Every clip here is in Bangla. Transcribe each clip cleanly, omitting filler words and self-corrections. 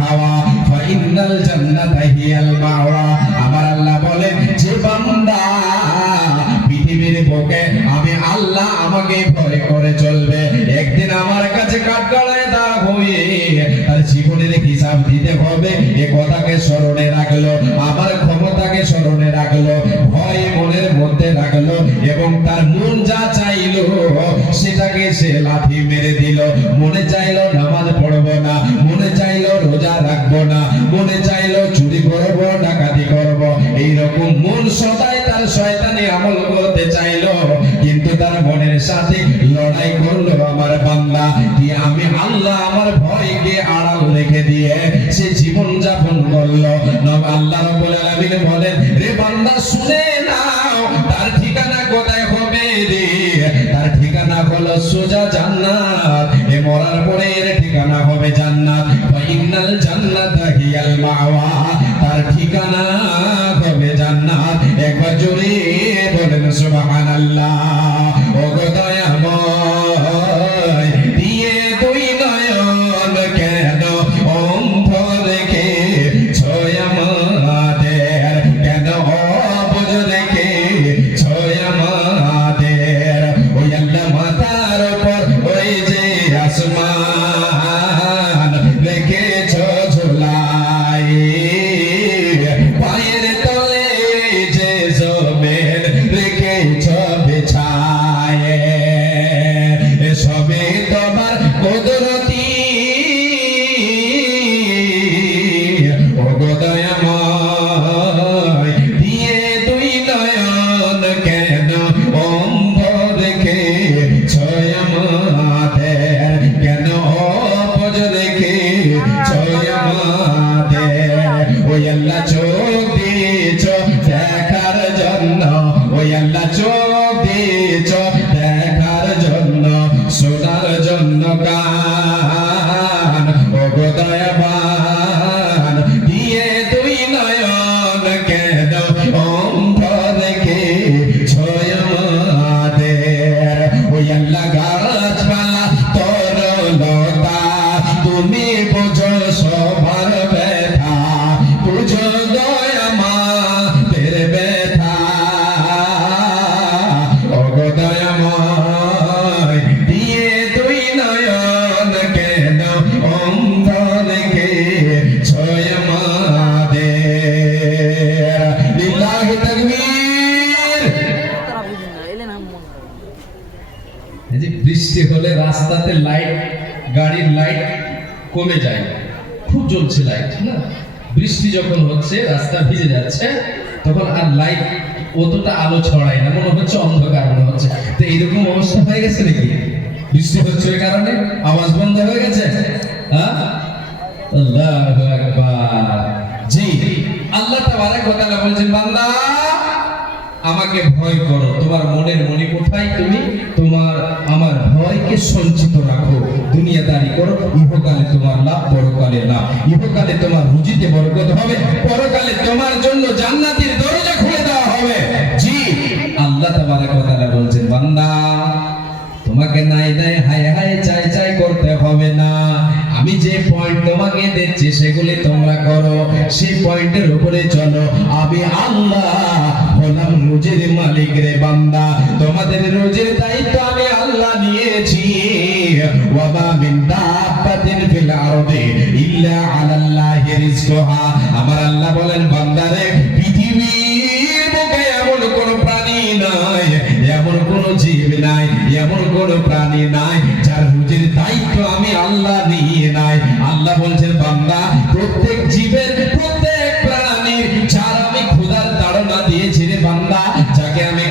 হাওয়া ফাইনাল জান্নাতা হিয়াল মাওয়া। আমার আল্লাহ বলেন যে বান্দা পৃথিবীর বুকে আমি আল্লাহ আমাকে ভয় করে চলবে, একদিন আমার কাছে কাঠগড়ায় দাঁড় হয়ে তার জীবনের হিসাব দিতে হবে। এ কথাকে স্মরণে রাখলো, আমার ক্ষমতাকে স্মরণে রাখলো, ভয় মনের মধ্যে রাখলো এবং তার মন যা চাইলো সেটাকে সে লাথি মেরে দিল। মনে চাইলো নামাজ পড়বো না, মনে চাইলো রোজা রাখবো না, মনে চাইলো চুরি করবো, ডাকাতি করবো, এইরকম মন সদাই তার শয়তানি আমল করতে চাইলো, কিন্তু তার মনের সাথে লড়াই করলো আমার বান্দা দিয়ে আমি আল্লাহ আমার ভয়কে আড়াল রেখে দিয়ে সে জীবন যাপন করলো। আল্লাহ রাব্বুল আলামিন বলেন রে বান্দা শুনে নাও তার ঠিকানা কোথায় হবে রে, তার ঠিকানা হলো সোজা জান্নাত। এ মরার পরে এর ঠিকানা হবে জান্নাত। ফাইনাল জান্নাতা হিয়াল মাওয়া, তার ঠিকানা হবে জান্নাত। একবার জোরে বলেন সুবহানাল্লাহ। ও গো দয়াময় দিয়ে দুই নয়ন কেন অন্ধ রেখে ছয় আমাদের, কেন অবুঝ রেখে ছয় আমাদের। ওই আল্লাহ মাথার উপর ওই যে আসমান রেখেছ ঝোলাই, পায়ের তলে যে জমিন রেখেছ বিছায়ে, সবে তোমার কুদরতি ও গো দয়াময় দিয়ে দুই নয়ন কেন অন্ধ রেখে ছয় আমাদের, কেন অবুঝ রেখে ছয় আমাদের। ওই আল্লাহ চোখ দিয়েছ দেখার জন্য, ওই আল্লাহ চোখ দিয়েছ দেখার জন্য, শোনার জন্য কান। ও গো দয়াবান দিয়ে দুই নয়ন কেন অন্ধ রেখে ছয় আমাদের। ওই আল্লাহ গাছপালা তরলতা তুমি বুঝো সবার ব্যথা, বুঝো দয়ামাদের ব্যথা। ও গো দয়াময় দিয়ে দুই নয়ন কেন অন্ধ রেখে ছয় আমাদের। লিল্লাহি তাকবীর। এই যে বৃষ্টি হলে রাস্তাতে লাইট, গাড়ির লাইট কমে যায়, খুব জ্বলছে লাইট না, বৃষ্টি যখন হচ্ছে রাস্তা ভিজে যাচ্ছে তখন আর লাইট অতটা আলো ছড়ায় না, মনে হচ্ছে অন্ধকার মনে হচ্ছে। তো এইরকম অবস্থা হয়ে গেছে নাকি? বৃষ্টি হচ্ছে ওই কারণে আওয়াজ বন্ধ হয়ে গেছে। হ্যাঁ, আল্লাহু আকবার। জি, আল্লাহ তাবারক ওয়া তাআলা বলেন বান্দা আমাকে ভয় করো, তোমার মনের মনি কোথায় তুমি তোমার আমার ভয়কে সঞ্চিত রাখো, দুনিয়াদারি করো, ইহকালে তোমার লাভ, পরকালে লাভ। ইহকালে তোমার রুজিতে বরকত হবে, পরকালে তোমার জন্য জান্নাতের দরজা খুলে দেওয়া হবে। জি, আল্লাহ তাবারক ওয়া তাআলা বলেন বান্দা তোমাকে নাই নাই হায় হায় চাই চাই করতে হবে না, আমি যে পয়েন্ট তোমাকে দিচ্ছি সেগুলি তোমরা করো, সেই পয়েন্টের উপরে চলো। আমি আল্লাহ হলাম রুজির মালিক রে বান্দা, তোমাদের রুজির দায়িত্ব আমি আল্লাহ নিয়েছি। ওয়া মা মিন দাব্বাতিন ফিল আরদি ইল্লা আলাল্লাহি রিজকুহা। আমার আল্লাহ বলেন বান্দারে পৃথিবীর বুকে এমন কোন প্রাণী নাই, এমন কোন জীব নাই, এমন কোন প্রাণী নাই যার রুজির দায়িত্ব আমি আল্লাহ নিয়ে নাই। আল্লাহ বলছেন বান্দা প্রত্যেক জীবের, প্রত্যেক প্রাণীর যার আমি ক্ষুধার তাড়না দিয়েছি রে বান্দা, যাকে আমি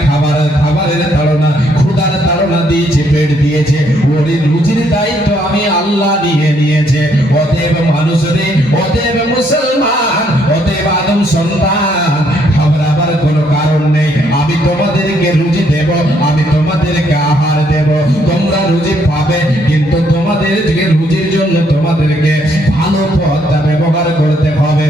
খাবারের তাড়না, ক্ষুধার তাড়না দিয়েছি, পেট দিয়েছে, ওর রুজির দায়িত্ব আমি আল্লাহ নিয়েছে। অতএব মানুষ রে, অতএব মুসলমান, অতএব আদম সন্তান, ঘাবড়াবার কোনো কারণ নেই। আমি তোমাদেরকে রুজি দেব, আমি তোমাদেরকে আহার দেব, তোমরা রুজি পাবে, কিন্তু তোমাদেরকে রুজির জন্য তোমাদেরকে ভালো পথটা ব্যবহার করতে হবে।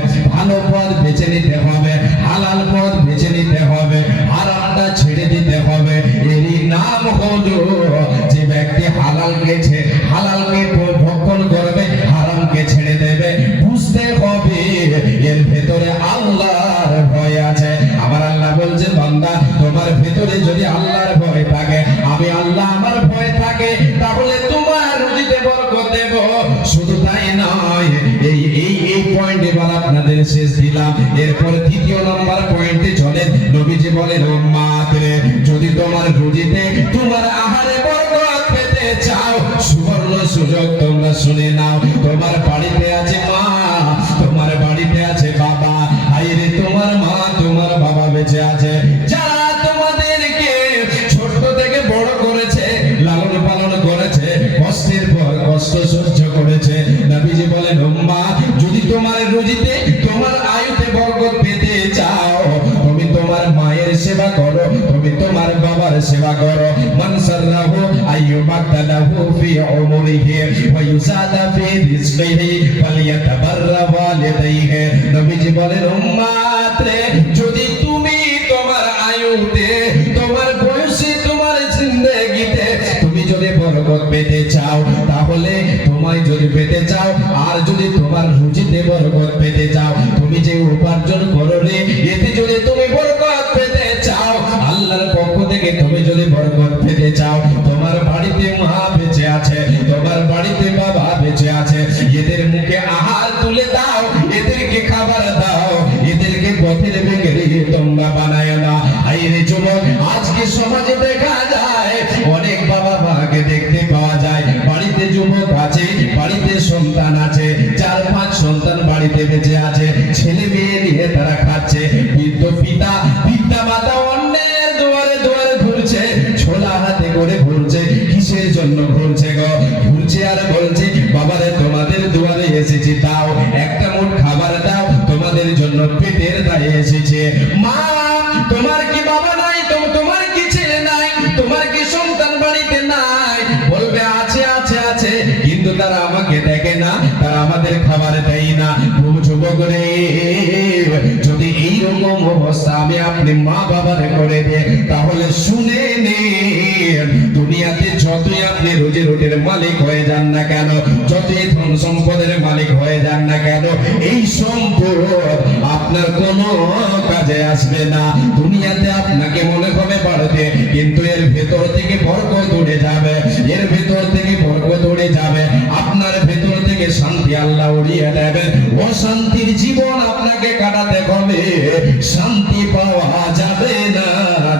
নবীজি বলেন উম্মত রে, যদি তোমার রুজিতে তোমার আহারে বরকত পেতে চাও, সুবর্ণ সুযোগ তোমরা শুনে নাও। তোমার বাড়িতে আছে মা, তোমার বাড়িতে আছে বাবা, আইরে তোমার মা তোমার বাবা বেঁচে আছে, যারা তোমাদেরকে ছোট থেকে বড় করেছে, লালন পালন করেছে, কষ্টের পর কষ্ট সহ্য করেছে। নবীজি বলেন উম্মত, যদি তোমার রুজিতে তোমার আয়ুতে বরকত পেতে চাও, তুমি তোমার মায়ের সেবা করো, তুমি তোমার বাবার সেবা করো। মান সাররাহু আইয়ুবাদদালাহু ফি উমরিহি ওয়া ইউযাদা ফি রিজকিহি ফালিয়াতাবাররা ওয়ালিদাইহি। নবীজি বলেন উম্মত রে, যদি তুমি তোমার আয়ুতে, তোমার বয়সে, তোমার জিন্দেগিতে তুমি যদি বরকত পেতে চাও, তাহলে তোমায় যদি পেতে চাও, আর যদি তোমার রুজিতে বরকত পেতে চাও, তুমি যে উপার্জন করো রে, এতে যদি তুমি বরকত পেতে চাও, আল্লাহর পক্ষ থেকে তুমি যদি বরকত পেতে চাও, তোমার বাড়িতে মা বেঁচে আছে, তোমার বাড়িতে বাবা বেঁচে আছে, এদের মুখে আহার তুলে দাও, এদেরকে খাবার দাও, এদেরকে পথের ভিখারি তোমরা বানায় না। আইরে যুবক, আজকে সমাজে দেখা যায় অনেক বাবা মাকে দেখতে পাওয়া যায়, বাড়িতে যুবক আছে, বাড়িতে সন্তান আছে, 4-5 সন্তান বাড়িতে বেঁচে আছে, ছেলে মেয়ে নিয়ে তারা খাচ্ছে, বৃদ্ধ পিতা পিতা মাতা অন্যের দুয়ারে দুয়ারে ঘুরছে, ছোলা হাতে করে ঘুরছে। কিসের জন্য ঘুরছে গো? ঘুরছে আর বলছে বাবারে তোমাদের দুয়ারে এসেছি, দাও একটা মুঠ খাবার দাও, তোমাদের জন্য পেটের দায়ে এসেছে। মা, তোমার কি বাবা নাই? তোমার কি ছেলে নাই? তোমার কি সন্তান বাড়িতে নাই? বলবে আছে আছে আছে, কিন্তু তারা আমাকে দেখে না, তারা আমাদের খাবার দেয় না। যুবক রে, যদি এইরকম অবস্থা আমি আপনি মা বাবার করে দেয়, তাহলে শুনে নিন, দুনিয়াতে যতই আপনি রুজি রুটির মালিক হয়ে যান না কেন, যতই ধন সম্পদের মালিক হয়ে যান না কেন, এই সম্পদ আপনার কোনো কাজে আসবে না। দুনিয়াতে আপনাকে মনে হবে বাড়তে, কিন্তু এর ভেতর থেকে বরকত উড়ে যাবে, এর ভেতর থেকে বরকত উড়ে যাবে, আপনার ভেতর থেকে শান্তি আল্লাহ উড়িয়ে দেবেন। অশান্তির জীবন আপনাকে কাটাতে হবে, শান্তি পাওয়া যাবে না,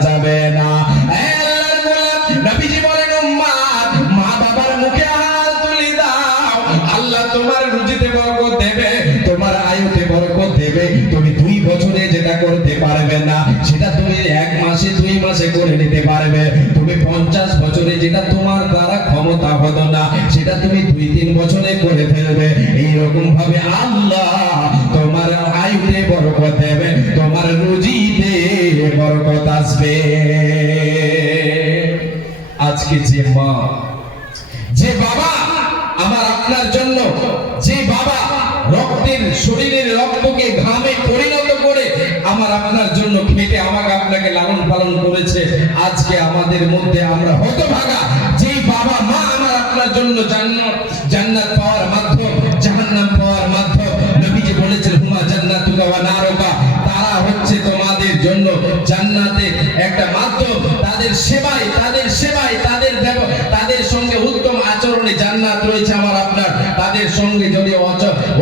যাবে না। নবীজি বলেন উম্মত, মা বাবার মুখে হাত তুলে দাও, আল্লাহ তোমার রুজিতে বরকত দেবে, তোমার আয়ুতে বরকত দেবে। তুমি 2 বছরে যেটা করতে পারবে না, সেটা তুমি 1 মাসে 2 মাসে করে নিতে পারবে। তুমি 50 বছরে যেটা তোমার দ্বারা ক্ষমতা হতো না, সেটা তুমি 2-3 বছরে করে ফেলবে। এইরকম ভাবে আল্লাহ তোমার আয়ুতে বরকত দেবে, তোমার রুজিতে বরকত আসবে। আজকে যে মা, যে বাবা আমার আপনার জন্য, যে বাবা রক্তের, শরীরের রক্তকে ঘামে পরিণত করে আমার আপনার জন্য খেটে আমাকে আপনাকে লালন পালন করেছে, আজকে আমাদের মধ্যে আমরা হতভাগা। যেই বাবা মা আমার আপনার জন্য জান্নাত পাওয়ার মাধ্যম, জাহান্নাম পাওয়ার মাধ্যম। নবীজি বলেছেন হুমা জান্নাতুকা ওয়া নারুকা, তারা হচ্ছে তোমাদের জন্য জান্নাতের একটা মাধ্যম। তাদের সেবায়, তাদের সঙ্গে উত্তম আচরণে জান্নাত রয়েছে আমার আপনার। তাদের সঙ্গে যদি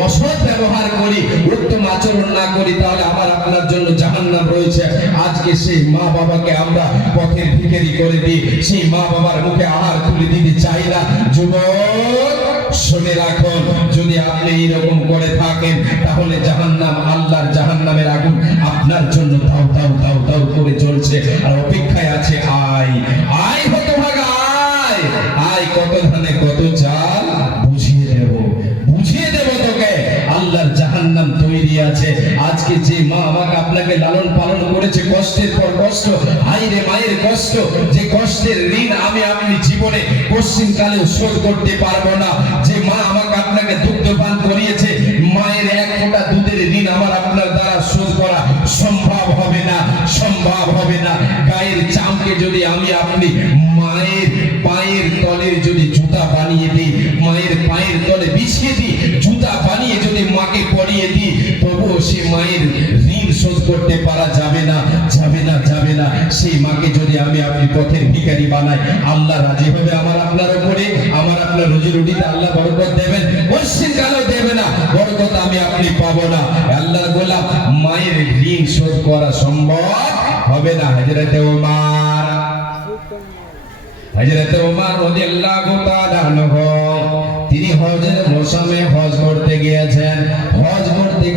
অসৎ ব্যবহার করি, উত্তম আচরণ না করি, তাহলে আমার আপনার জন্য জাহান্নাম রয়েছে। আজকে সেই মা বাবাকে আমরা পথের ভিখারি করে দিই, সেই মা বাবার মুখে আহার তুলে দিতে চাই না। যুবক, শুনে রাখুন, যদি আপনি এরকম করে থাকেন, তাহলে জাহান্নাম, আল্লাহর জাহান্নামের আগুন আপনার জন্য দাউ দাউ দাউ দাউ করে জ্বলছে আর অপেক্ষায় আছে। আয় আয় হতভাগা, আয় আয়, কত ধানে কত চাল, বুঝিয়ে দেব তোকে। আল্লাহর জাহান্নাম তৈরি আছে। আজকে যে মা আমাকে আপনাকে লালন পালন করেছে, কষ্টের পর কষ্ট, আইরে মায়ের কষ্ট, যে কষ্টের ঋণ আমি আপনি জীবনে পশ্চিম কালেও শোধ করতে পারবো না। যে মা আমাকে আপনাকে দুগ্ধ পান করিয়েছে, মায়ের 1 ফোঁটা দুধের ঋণ আমার আপনার দ্বারা শোধ করা সম্ভব হবে না, সম্ভব হবে না। গায়ের চামকে যদি আমি আপনি মায়ের পায়ের তলে যদি জুতা বানিয়ে দিই, মায়ের পায়ের তলে বিছিয়ে দিই, জুতা বানিয়ে যদি মাকে পরিয়ে দিই, তবুও সে মায়ের ঋণ শোধ করতে পারা যাবে না, যাবে না, যাবে না। সেই মাকে যদি আমি আপনি পথের ভিখারি বানাই, আল্লাহ রাজি হবে আমার আপনার উপরে। আমার আপনার রুজি রুটিতে আল্লাহ বরকত দেবেন, পশ্চিম কালেও দেবে না, বরকত আমি আপনি পাবো না। আল্লাহর গোলাম, মায়ের ঋণ শোধ করা সম্ভব হবে না হযরতে ওমর রাদিয়াল্লাহু তাআলা আনহু তিনি হজের মৌসুমে হজ করতে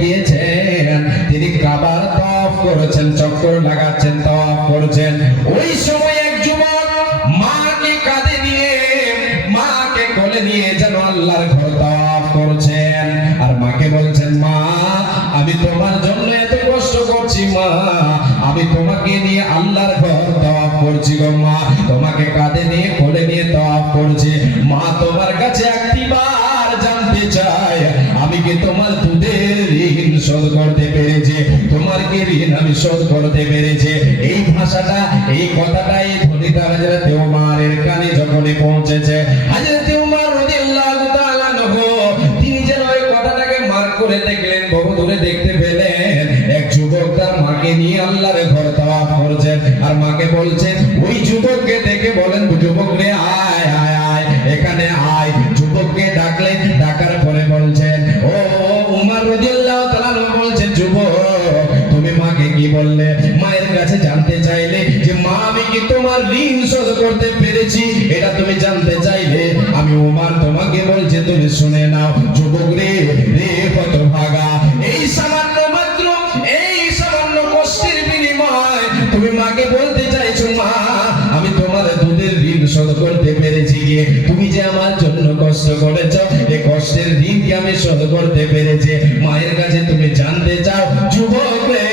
গিয়েছেন। তিনি কাবার তাওয়াফ করেছেন, চক্কর লাগাচ্ছেন, তাওয়াফ করেছেন। ওই সময় এক যুবক মাকে কাঁধে নিয়ে, মাকে কোলে নিয়ে যেন আল্লাহর ঘর তাওয়াফ করছেন। আর মাকে বলছেন, মা আমি তোমার জন্য এত কষ্ট করছি মা, আমি তোমাকে নিয়ে আল্লাহর ঘর তাওয়াফ করছি গো মা, তোমাকে কাঁধে নিয়ে কোলে নিয়ে তাওয়াফ করছি। মা তোমার কাছে একটিবার জানতে চাই, আমি কি তোমার দুধের ঋণ শোধ করতে পেরেছি? তোমার কি ঋণ আমি শোধ করতে পেরেছি? এই ভাষাটা, এই কথাটা, এই ধ্বনিটা হযরতে ওমরের কানে যখনই পৌঁছেছে, হযরতে ওমর রাদিয়াল্লাহু তাআলা আনহু তিনি যেন ওই কথাটাকে মার্ক করে দেখলেন, বহু দূরে দেখতে পেলেন এক যুবক তার মাকে নিয়ে আল্লাহর ঘর তাওয়াফ করছেন। আর মাকে বলছেন, ওই যুবককে দেখে বলেন, যুবক রে আয় আয় আয় এখানে আয়। যুবককে ডাকলেন, ডাকার পরে বলছেন, ও ওমর রাদিয়াল্লাহু তাআলা বলছেন, যুবক তুমি মাকে কি বললে? মায়ের কাছে জানতে চাইলে যে মা আমি কি তোমার ঋণ শোধ করতে পেরেছি, এটা তুমি জানতে চাইলে। আমি ওমর তোমাকে বলছি, তুমি শুনে নাও। যুবক রে রে হতভাগা, এই সামান্য মাত্র, এই সামান্য কষ্টের বিনিময় তুমি মাকে বলতে চাইছো, মা আমি তোমার দুধের ঋণ শোধ করতে পেরেছি গিয়ে, তুমি যে আমার জন্য কষ্ট করেছো, এই কষ্টের ঋণ কি আমি শোধ করতে পেরেছি? মায়ের কাছে তুমি জানতে চাও। যুবক রে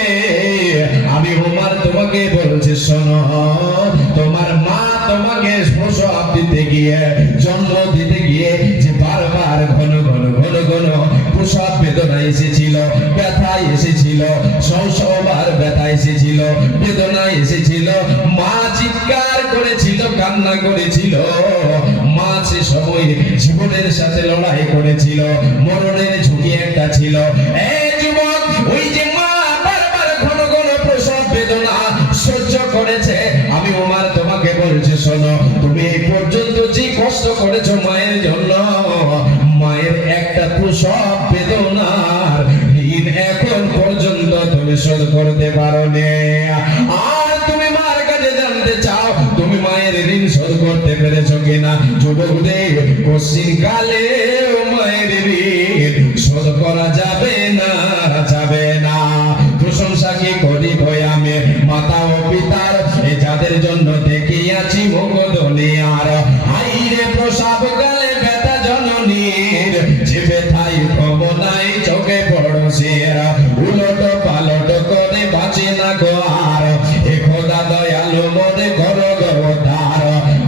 আমি ওমর তোমাকে বলছি, শোনো, তোমার মা তোমাকে প্রসব দিতে গিয়ে, জন্ম দিতে গিয়ে যে বারবার ঘন ঘন ঘন ঘন প্রসব বেদনা এসেছিল, ব্যথা এসেছিল, সবার ব্যথা এসেছিল, বেদনা এসেছিল। মা চিৎকার করেছিল, কান্না করেছিল। মা সে সময় জীবনের সাথে লড়াই করেছিল, মরণের ঝুঁকি একটা ছিল। এই যুবক, ওই যে মা বারবার ঘন ঘন প্রসব বেদনা সহ্য করেছে, আমি ওমর তোমাকে বলছি, শোনো, তুমি এই পর্যন্ত যে কষ্ট করেছো মায়ের জন্য, মায়ের একটা প্রসব বেদনার ঋণ এখন পর্যন্ত তুমি শোধ করতে পারোনি। আর তুমি মার কাছে জানতে চাও, তুমি মায়ের ঋণ শোধ করতে পেরেছো কিনা? যুবকদের কঠিন কালে মায়ের ঋণ শোধ করা যাবে না, যাবে না। প্রশংসা কি করিব আমি মাতা ও পিতার, যাদের জন্য দেখিয়াছি মুখ দুনিয়ার। হাইরে প্রসব কালে ব্যথা জননীর, যে ব্যথাই কম নাই চোখে পড়শের, উলট পালট করে বাঁচে না গো আর। এ খোদা দয়ালু মনে করো গো উদ্ধার,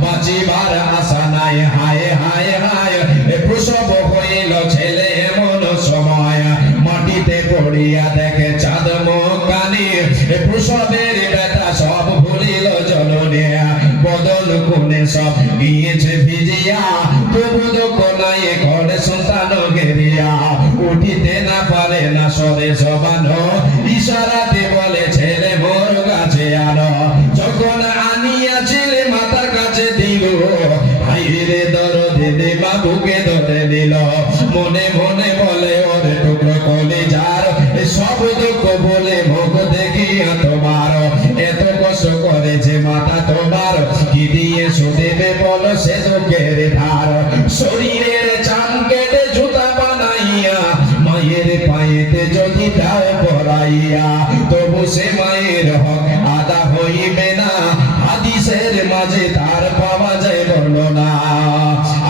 বাঁচিবার আশা নাই, হায় হায় হায়। এ প্রসব হইল ছেলে এমন সময়, মাটিতে পড়িয়া দেখে চাঁদ মুখখানি। এ প্রসবের ব্যথা সব ভুলিল জননী, বদন কোণে সব গিয়েছে ভিজিয়া, তবু দুঃখ নাই ঘরে সন্তান ঘেরিয়া। উঠিতে না পারে না সরে সবানো, ইশারাতে বলে ছেলে মোর কাছে আনো। যখন আনিয়াছিলে মাতার কাছে দিল, হাইরে দরদে দে বাবুকে ধরে নিল। মনে মনে বলে ওরে টুকরো কলিজার, সব দুঃখ বলে মুখ দেখিয়া তোমার। এত কষ্ট করেছে মাতা তোমার, কি দিয়ে শুধেবে বলো সে দুঃখের ধার। শরীরের চাম কেটে জুতা বানাইয়া, মায়ের পায়েতে যদি দাও পরাইয়া, তবু সে মায়ের হক আদা হইবে না। হাদিসের মাঝে তার পাওয়া যায় বর্ণনা।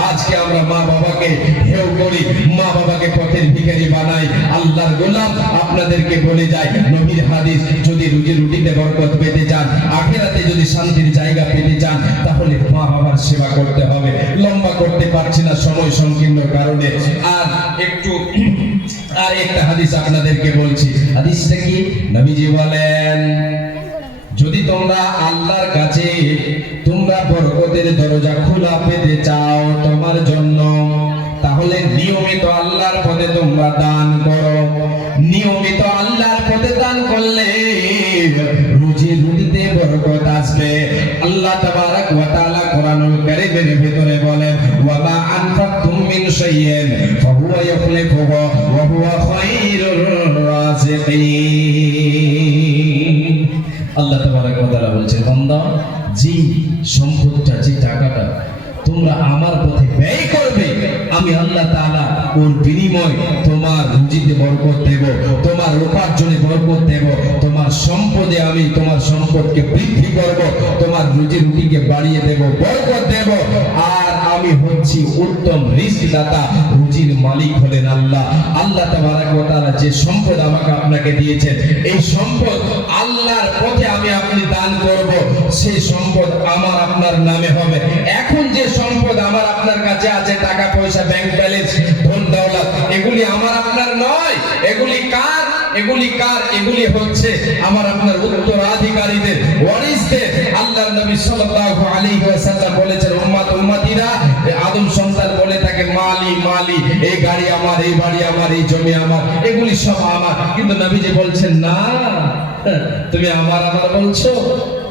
আজকে আমরা মা বাবাকে হেয় করি, মা বাবাকে পথের ভিখারি বানাই। আল্লাহর গোলাম আপনাদেরকে বলে যায়, নবীর হাদিস, যদি রুজি রুটিতে বরকত পেতে চান, আখিরাতে যদি শান্তির জায়গা পেতে চান, তাহলে মা বাবার সেবা করতে হবে। লম্বা করতে পারছি না সময় সংকীর্ণ কারণে। আর একটা হাদিস আপনাদেরকে বলছি। হাদিসটা কি? নবীজি বলেন, যদি তোমরা আল্লাহর কাছে তোমরা বরকতের দরজা খোলা পেতে চাও তোমার জন্য, তাহলে নিয়মিত আল্লাহর পথে তোমরা দান করো। নিয়মিত আল্লাহর পথে দান করলে রুজি রুটিতে বরকত আসবে। আল্লাহ তাবারাক ওয়া তাআলা কোরআনুল কারীমের ভিতরে বলেন, ওয়া মা আনফাকতুম মিন শাইইন ফাহুয়া ইখলিফুহু ওয়া হুয়া খায়রুর রাযিকিন। আল্লাহ তাবারক ওয়া তাআলা বলছেন, বান্দা, যে সম্পদটা, যে টাকাটা তোমরা আমার পথে ব্যয় করবে, আমি আল্লাহ তাআলা ওর বিনিময় তোমার রুজিতে বরকত দেব, তোমার উপার্জনে বরকত দেব, তোমার সম্পদে আমি তোমার সম্পদকে বৃদ্ধি করব, তোমার রুজি রুটিকে বাড়িয়ে দেব, বরকত দেব। আর আমি হচ্ছি উত্তম রিজক দাতা, রুজির মালিক হলেন আল্লাহ। আল্লাহ তাবারক ওয়া তাআলা যে সম্পদ আমাকে আপনাকে দিয়েছেন, এই সম্পদ আল্লাহর পথে আমি আপনি দান করব, সেই সম্পদ আমার আপনার নামে হবে। এখন যে সম্পদ আমার আপনার কাছে আছে, টাকা পয়সা, ব্যাংক ব্যালেন্স, ধন দৌলত, এগুলি আমার আপনার নয়। এগুলি কার? এগুলি কার? এগুলি হচ্ছে আমার আপনার উত্তরাধিকারীদের, ওয়ারিসদের। আল্লাহর নবী সাল্লাল্লাহু আলাইহি ওয়াসাল্লাম বলেছেন, উম্মতিরা, আদম সন্তান বলে তাকে মালি মালি, এই গাড়ি আমার, এই বাড়ি আমার, এই জমি আমার, এগুলি সব আমার। কিন্তু নবীজি বলছেন, না, তুমি আমার বলছো।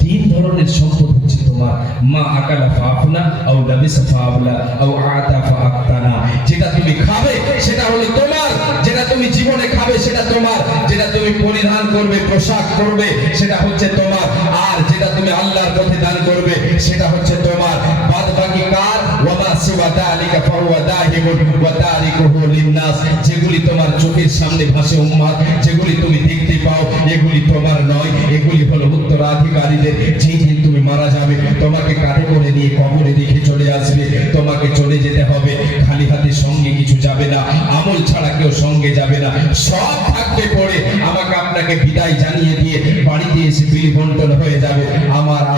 তিন ধরনের সম্পদ হচ্ছে তোমার, মা আকালা ফাফনা, আও লাবিসা ফাবলা, আও আতা ফাআক্তানা। যেটা তুমি খাবে সেটা হলো তোমার, যেটা তুমি জীবনে খাবে সেটা তোমার, যেটা তুমি পরিধান করবে, পোশাক করবে, সেটা হচ্ছে তোমার, আর যেটা তুমি আল্লাহর পথে দান করবে সেটা হচ্ছে তোমার। বাদ বাকি কার? ওয়ামা সিওয়া যালিকা ফাহুয়া দাহিবুন ওয়া তারিকুহু লিন-নাস। যেগুলি তোমার চোখের সামনে ভাসে উম্মত, যেগুলি তুমি দেখতে পাও, এগুলি তোমার নয়, এগুলি হলো উত্তরাধিকারীদের। যেই দিন তুমি মারা যাবে, তোমাকে কাঁধে করে নিয়ে কবরে রেখে চলে আসবে, তোমাকে চলে যেতে হবে। খালি হাতে সঙ্গে কিছু যাবে না, আমল ছাড়া কেউ সঙ্গে যাবে না, সব থাকবে পড়ে। আমাকে আপনাকে বিদায় জানিয়ে দিয়ে বাড়িতে এসে বিলি বন্টন হয়ে যাবে।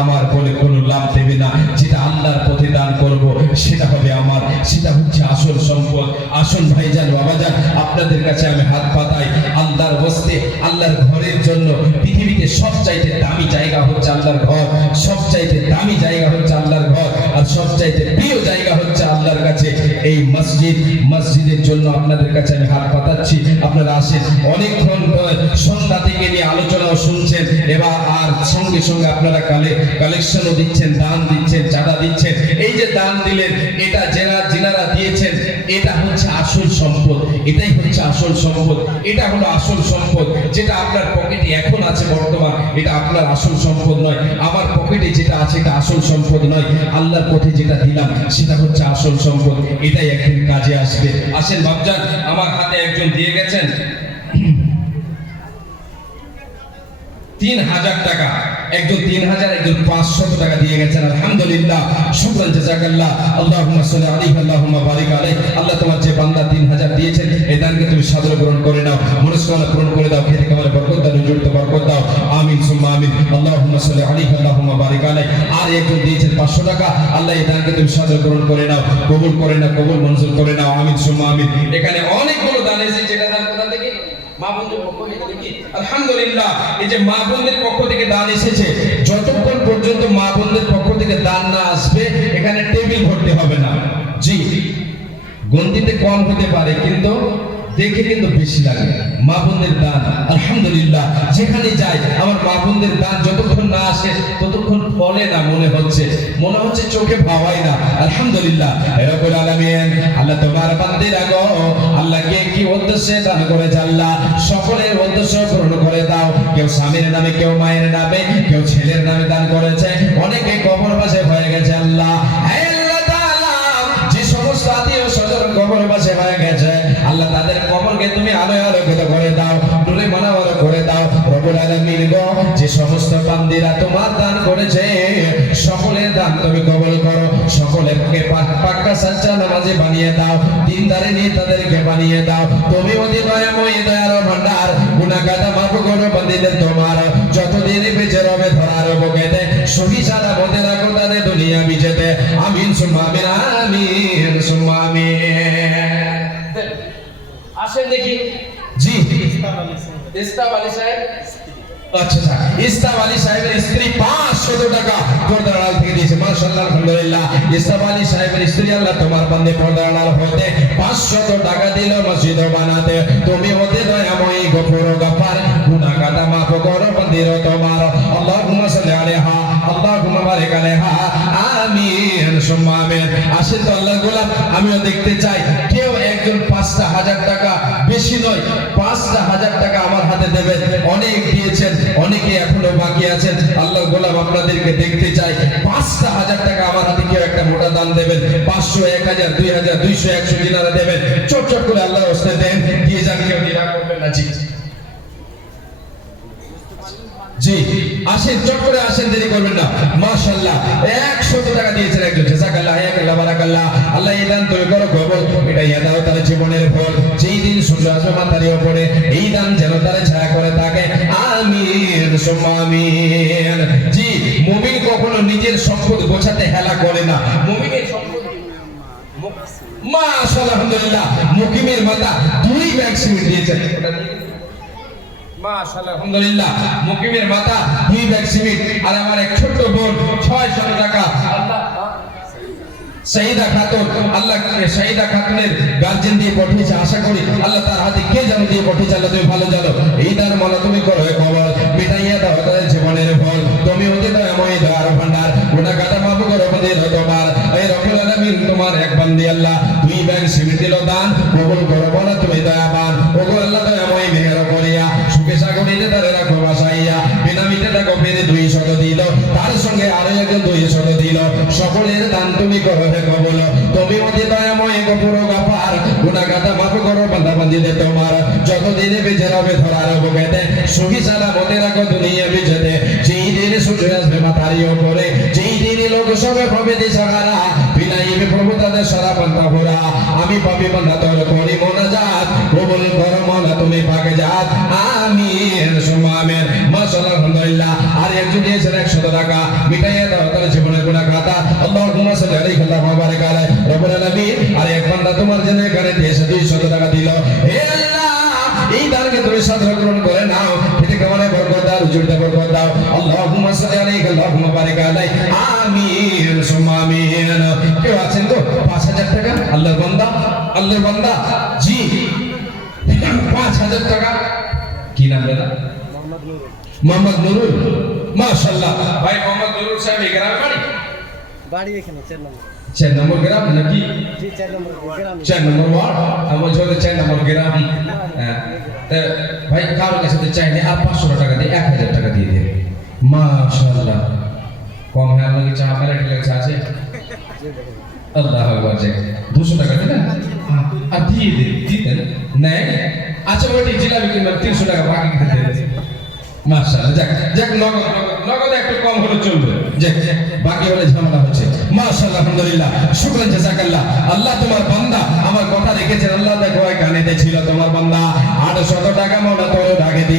আমার বলে কোনো লাভ দেবে না। যেটা আল্লাহর পথে দান করব সেটা হবে আমার, সেটা হচ্ছে আসল সম্পদ। আসল ভাইজান, বাবাজান, আপনাদের কাছে আমি হাত পাতাই, আল্লাহর বস্তে, আল্লাহর ঘরের জন্য পৃথিবীতে সবচাইতে দামি জায়গা হচ্ছে আল্লাহর ঘর, সবচাইতে দামি জায়গা হচ্ছে আল্লাহর ঘর, আর সবচাইতে প্রিয় জায়গা হচ্ছে আল্লাহর কাছে এই মসজিদ। মসজিদের জন্য আপনাদের কাছে আমি হাত পাতাচ্ছি। আপনারা আসেন, অনেকক্ষণ সন্ধ্যা থেকে নিয়ে আলোচনাও শুনছেন, এবার আর সঙ্গে সঙ্গে আপনারা কালেকশনও দিচ্ছেন, দান দিচ্ছেন, চাঁদা দিচ্ছেন। এই যে দান দিলেন, এটা যিনারা দিয়েছেন, এটা হচ্ছে আসল সম্পদ, এটাই হচ্ছে আসল সম্পদ, এটা হলো আসল সম্পদ। যেটা আপনার পকেটে এখন আছে বর্তমান, এটা আপনার আসল সম্পদ নয়। আমার পকেটে যেটা আছে এটা আসল সম্পদ নয়। আল্লাহর পথে যেটা দিলাম সেটা হচ্ছে আসল সম্পদ, এটাই একদিন কাজে আসবে। আসেন বাপজান, আমার হাতে একজন দিয়ে গেছেন 3000 টাকা, একজন 3000, একজন 500 টাকা দিয়ে গেছেন। আলহামদুলিল্লাহ, শুকরান, জাযাকাল্লাহ, আল্লাহুম্মা সাল্লি আলাইহি, আল্লাহুম্মা বারিক আলাইহি। আল্লাহ তোমার যে বান্দা 3000 দিয়েছেন, এই দানকে তুমি সাদরে গ্রহণ করে নাও, মনস্কামনা পূরণ করে দাও, খেতে খামারে বরকত দাও, রুজিতে বরকত দাও। আমিন সুম্মা আমিন। আল্লাহুম্মা সাল্লি আলাইহি, আল্লাহুম্মা বারিক আলাইহি। আর একজন দিয়েছেন 500 টাকা, আল্লাহ এই দানকে তুমি সাদরে গ্রহণ করে নাও, কবুল করে নাও, কবুল মঞ্জুর করে নাও। আমিন সুম্মা আমিন। এখানে অনেকগুলো দান এসেছে, যেটা দান কোথা থেকে? মা বোনদের পক্ষ থেকে দেখি। আলহামদুলিল্লাহ, এই যে মা বোনদের পক্ষ থেকে দান এসেছে, যতক্ষণ পর্যন্ত মা বোনদের পক্ষ থেকে দান না আসবে, এখানে টেবিল ভরতে হবে না। জি, গন্তিতে কম হতে পারে, কিন্তু দেখে কিন্তু বেশি লাগে। মা বোনদের দান, আলহামদুলিল্লাহ, যেখানে যাই আমার মা বোনদের দান যতক্ষণ না আসে ততক্ষণ ফলে না, মনে হচ্ছে চোখে ভাবাই না। আলহামদুলিল্লাহ, রব্বুল আলামিন, আল্লাহ তোমার বান্দিরা গো, আল্লাহকে কি উদ্দেশ্যে দান করেছে, আল্লাহ সকলের উদ্দেশ্য পূরণ করে দাও। কেউ স্বামীর নামে, কেউ মায়ের নামে, কেউ ছেলের নামে দান করেছে, অনেকে কবর পাশে হয়ে গেছে। আল্লাহ, হে আল্লাহ তাআলা, যে সমস্ত আত্মীয় স্বজন কবর পাশে হয়ে গেছে, আল্লাহ তাদের কবরকে তুমি আলোয় আলোকিত করে দাও, নূরে মানবর করে দাও। রব্বুল আলামিন গো, যে সমস্ত বান্দিরা তোমার দান করেছে, সকলের দান তুমি কবুল করো, সকলেরকে পাক্কা সাচ্চা নামাজি বানিয়ে দাও, দিনদারে নিয়ে তাদেরকে বানিয়ে দাও। তুমি অতি দয়াময়, দয়ার ভান্ডার, গুনাহ কাটা মাফ করো বান্দিদের তোমার, যতদিন বেঁচে রবে ধরার বুকেতে, সহি সারা বদে রাখো তাদের দুনিয়া বিজেতে। আমিন সুম্মা আমিন, আমিন সুম্মা আমিন। আসেন দেখি। জি, ইস্তাব আলী সাহেব, আচ্ছা, ইস্তাব আলী সাহেবের স্ত্রী 500 টাকা পর্দার আড়াল থেকে দিয়েছে। মাশাআল্লাহ, আলহামদুলিল্লাহ। ইস্তাব আলী সাহেবের স্ত্রী, আল্লাহ তোমার বান্দে পর্দার আড়াল হতে 500 টাকা দিল মসজিদ বানাতে। তুমি হতে দয়াময়ী, গফুর গফার, গুনাহ কাটা মাফ করো বান্দির তোমার। আল্লাহুম্মা সাল্লি আলাইহা, আল্লাহুম্মা বারিক আলাইহা। আমিন সুম্মা আমিন। আসেন তো আল্লাহর গোলাম, আমিও দেখতে চাই কেউ একজন 500 5,000 টাকা বেশি নয়, 5,000 টাকা আমার হাতে দেবেন। অনেক দিয়েছেন, অনেকে এখনো বাকি আছেন। আল্লাহর গোলাম আপনাদেরকে দেখতে চাই। 5,000 টাকা আমার হাতে কেউ একটা মোটা দান দেবেন। 500, 1000, 2000, 200, 100 দিনারা দেবেন। চট চট করে আল্লাহর রাস্তায় দেন, দিয়ে যান, কেউ দিনা করবেন না। জি জি, আসেন, চট করে আসেন, দেরি করবেন না। মাশাআল্লাহ, 100 টাকা দিয়েছেন একজন। জাযাকাল্লাহ, হায়াকাল্লাহ, বারাকাল্লাহ। আল্লাহ এই দান তৈরি করো কবুল। এটা ইয়াদাও তার জীবনের ফল। যেই দিন সূর্য আসবে মাথার উপরে, এই দান যেন তার ছায়া করে থাকে। আমিন সুম্মা আমিন। জি, মুমিন কখনো নিজের সম্পদ গোছাতে হেলা করে না। মুমিনের সম্পদ মাশাআল্লাহ, আলহামদুলিল্লাহ, মুকিমের মাতা 2 ব্যাগ সিমেন্ট দিয়েছেন। মাশাআল্লাহ, আলহামদুলিল্লাহ, মুকিমের মাতা 2 ব্যাগ সিমেন্ট। আর আমার এক ছোট্ট বোন 600 টাকা। আল্লাহ শাহিদা খাতুন, আল্লাহ শাহিদা খাতুনের গার্জেন দিয়ে পাঠিয়েছে। আশা করি আল্লাহ তার হাতে কে যেন দিয়ে পাঠিয়েছে, আল্লাহ তুমি ভালো জানো। এই দার মালা তুমি করো খবর, মিটাইয়া দাও তাদের জীবনের ফল। তুমি অতি দয়াময় দয়ার ভান্ডার, গুনাহ গাদা মাফ করো বন্দির তোমার। এই রব্বুল আলামিন তোমার এক বান্দি আল্লাহ 2 ব্যাগ সিমেন্ট দিল দান, কবুল করো বলা তুমি দয়াবান। ওগো আল্লাহ দয়াময় মেহের করিয়া সুখে সাগরিতে তারে রাখো বাসাইয়া। বিনামিতে দেখো ফেরে 200 দিল, তার সঙ্গে আরো একজন 200 দিল। সকলের দান তুমি করো হে কবুল। তুমি অতি দয়াময় গফুর গফার, গুনাহ গাদা মাফ করো বান্দা বান্দিদের তোমার। যতদিন বেঁচে রবে ধরার বুকেতে, সুখী সালামতে রাখো দুনিয়া বিজেতে। যেই দিন সূর্য আসবে মাথার উপরে, যেই দিন লোক সবে হবে দিশাহারা, বিলাইবে প্রভু তাদের সারা বান্দা ভরা। আমি পাপী বান্দা তোর করি মোনাজাত, কবুল করো মাওলা তুমি পাকে জাত। আমিন সুম্মা আমিন। মাশাআল্লাহ, আলহামদুলিল্লাহ। আর একজন দিয়েছেন 100 টাকা, মিটাইয়া দাও তার জীবনের গুনাহ খাতা। আল্লাহুম্মা সাল্লি আলাইহি ওয়া বারিক আলাইহি রব্বুল আলামিন। আর এক বান্দা তোমার জন্য এখানে 200 টাকা দিল। হে আল্লাহ, এই দানকে তুমি সাদরে গ্রহণ করে নাও। এতে কেমন বরকত দাও, জুড়তে বরকত দাও। আল্লাহুম্মা সাল্লি আলাইহি ওয়া বারিক আলাইহি। আমিন সুম্মা আমিন। কেউ আছেন তো 5,000 টাকা? আল্লাহর বান্দা, আল্লাহর বান্দা। জি, 5,000 টাকা। কি নাম দাদা? মোহাম্মদ নুরুল। মাশাআল্লাহ, ভাই মোহাম্মদ নুরুল সাহেব এই গ্রামে বাড়ি? বাড়ি এখানে 4 নম্বর। 4 নম্বর গ্রাম নাকি? জি 4 নম্বর গ্রাম। 4 নম্বর ওয়ার্ড। আমার ছোট 4 নম্বর গ্রাম। হ্যাঁ, ভাই কারো কাছে তো চাইনি, আর 500 টাকা দিয়ে 1,000 টাকা দিয়ে দেন। মাশাআল্লাহ, কম হ্যাঁ আমাকে চা মেলা লাগছে আছে। আল্লাহ আকবার। 200 টাকা দিলেন আর দিয়ে দিতেন নেই। আচ্ছা ওইটি জিলাপি কিনবেন 300 টাকা বাকি দিতে। মাশাআল্লাহ, যাক যাক, নগদ নগদ একটু কম হলে চলবে। যাক, বাকি হলে ঝামেলা হচ্ছে। মাশাআল্লাহ, আলহামদুলিল্লাহ, শুকরান জাযাকাল্লাহ। আল্লাহ তোমার বান্দা আমার কথা রেখেছেন। আল্লাহ দেখো এখানে ছিল তোমার বান্দা 800 টাকা মাওলা তোর ডাকে দিয়ে